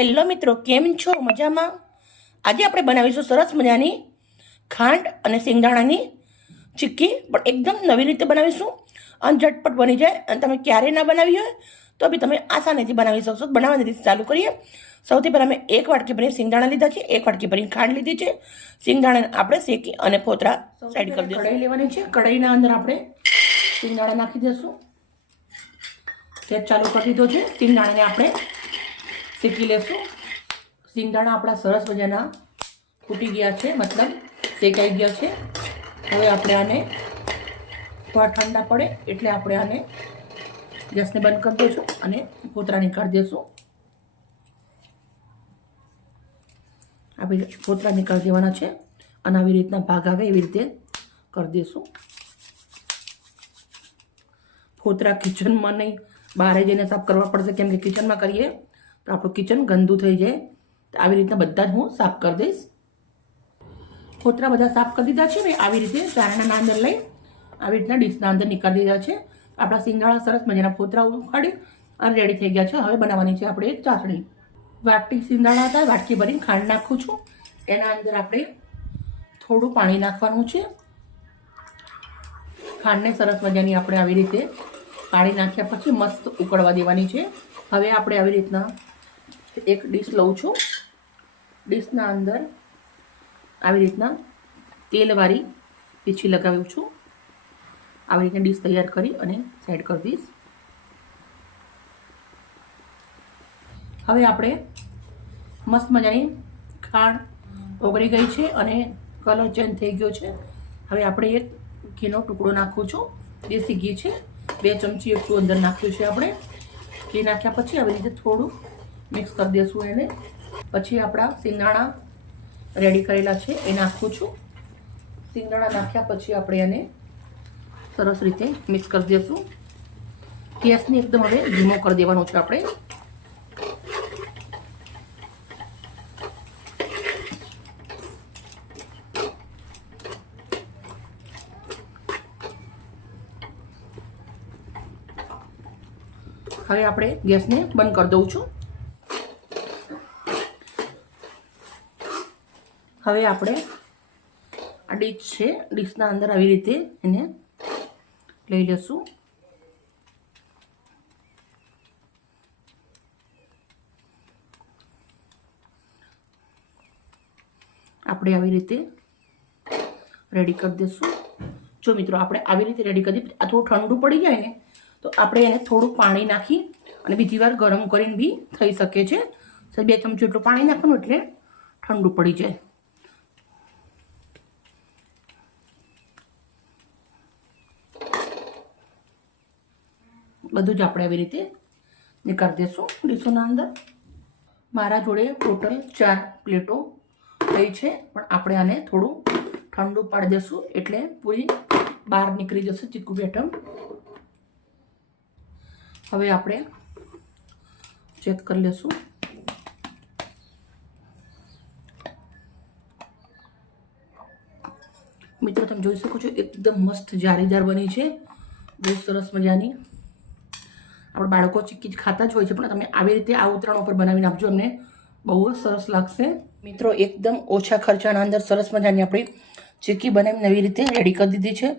Hello મિત્રો કેમ છો? મજામાં? આજે આપણે બનાવીશું સરસ મજાની ખાંડ અને સિંગદાણાની ચીક્કી પણ એકદમ નવી રીતે બનાવીશું. અને ઝટપટ બની જાય અને તમે ક્યારેય ના બનાવી હોય તો બી તમે આસાનીથી બનાવી શકશો. બનાવવાની રીતે ચાલુ કરીએ. સૌથી પહેલાં મેં એક વાટકી ભરીને સિંગદાણા લીધા છે એક વાટકી ભરીને ખાંડ લીધી છે. સિંગદાણાને આપણે શેકી અને ફોતરા સાઈડ કરી દઈશું કઢાઈ લેવાની છે. કઢાઈના અંદર આપણે સિંગદાણા નાખી દઈશું સેટ ચાલુ કરી દીધો છે. સિંગદાણાને આપણે શેકી લેશું. સિંગદાણા આપણા સરસ મજાના ફૂટી ગયા છે, મતલબ શેકાઈ ગયા છે. હવે આપણે આને થોડા ઠંડા પડે એટલે આપણે આને ગેસને બંધ કરી દઈશું અને ફોતરા નીકાળી દઈશું. આપણે ફોતરા નીકાળી દેવાના છે અને આવી રીતના ભાગ આવે એવી રીતે કરી દઈશું. ફોતરા કિચનમાં નહીં, બહાર જઈને સાફ કરવા પડશે, કેમ કે કિચનમાં કરીએ આપણું કિચન ગંદુ થઈ જાય. તો આવી રીતના બધા જ હું સાફ કરી દઈશ. ખોતરા બધા સાફ કરી દીધા છે મેં આવી રીતે ચારણાના અંદર લઈ આવી રીતના ડીશના અંદર નીકાળી દીધા છે. આપણા સિંગાળા સરસ મજાના ફોતરા ઉખાડી અને રેડી થઈ ગયા છે. હવે બનાવવાની છે આપણે ચાસણી. વાટકી સિંગાળા હતા, વાટકી ભરીને ખાંડ નાખું છું. એના અંદર આપણે થોડું પાણી નાખવાનું છે. ખાંડને સરસ મજાની આપણે આવી રીતે પાણી નાખ્યા પછી મસ્ત ઉકળવા દેવાની છે. હવે આપણે આવી રીતના એક ડીશ લઉં છું. ડીશના અંદર આવી રીતના તેલવાળી પીછી લગાવ્યું છું. આવી રીતના ડીશ તૈયાર કરી અને સાઈડ કરી દઈશ. હવે આપણે મસ્ત મજાની ખાંડ ઓગળી ગઈ છે અને કલર ચેન્જ થઈ ગયો છે. હવે આપણે એક ઘીનો ટુકડો નાખું છું. દેશી ઘી છે. બે ચમચી એટલું અંદર નાખ્યું છે આપણે. ઘી નાખ્યા પછી આવી રીતે થોડું મિક્સ કરી દઈશું એને. પછી આપણા સિંગાણા રેડી કરેલા છે, એ નાખું છું. સિંગાણા નાખ્યા પછી આપણે એને સરસ રીતે મિક્સ કરી દઈશું ગેસને એકદમ હવે ધીમો કરી દેવાનો છે આપણે. હવે આપણે ગેસને બંધ કરી દઉં છું. હવે આપણે આ ડીશ છે, ડીશના અંદર આવી રીતે એને લઈ લઈશું. આપણે આવી રીતે રેડી કરી દઈશું. જો મિત્રો આપણે આવી રીતે રેડી કરી આ થોડું ઠંડુ પડી જાય ને, તો આપણે એને થોડું પાણી નાખી અને બીજી વાર ગરમ કરીને બી થઈ શકે છે. બે ચમચી એટલું પાણી નાખવાનું એટલે ઠંડુ પડી જાય. બધું જ આપણે આવી રીતે નીકાળી દઈશું ડીશોના અંદર. મારા જોડે ટોટલ ચાર પ્લેટો થઈ છે, પણ આપણે આને થોડું ઠંડુ પાડી દઈશું એટલે પૂરી બહાર નીકળી જશે ચીકુ બેટમ હવે આપણે ચેક કરી લેશું. મિત્રો, તમે જોઈ શકો છો, એકદમ મસ્ત જારીદાર બની છે. બહુ સરસ મજાની. આપણે બાળકો ચીક્કી જ ખાતા જ હોય છે, પણ તમે આવી રીતે આ ઉત્તરાયણ ઉપર બનાવીને આપજો, અમને બહુ જ સરસ લાગશે. મિત્રો, એકદમ ઓછા ખર્ચાના અંદર સરસ મજાની આપણી ચીક્કી બનાવીને નવી રીતે રેડી કરી દીધી છે.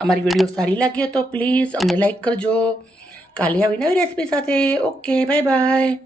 અમારી વીડિયો સારી લાગી તો પ્લીઝ અમને લાઈક કરજો. કાલે આવી નવી રેસીપી સાથે. Okay bye bye